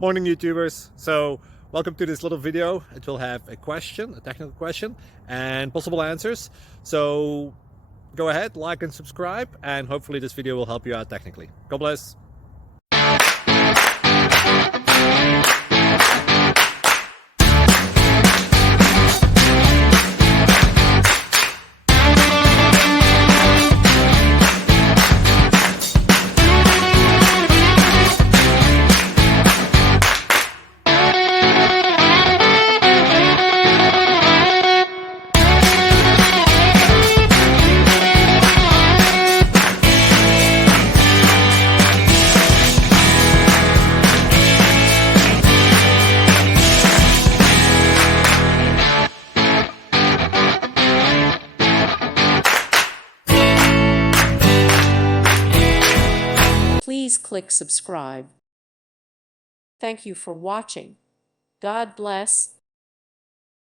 Morning YouTubers. So welcome to this little video. It will have a question, a technical question, and possible answers. So go ahead, like and subscribe, and hopefully this video will help you out technically. God bless. Please click subscribe. Thank you for watching. God bless.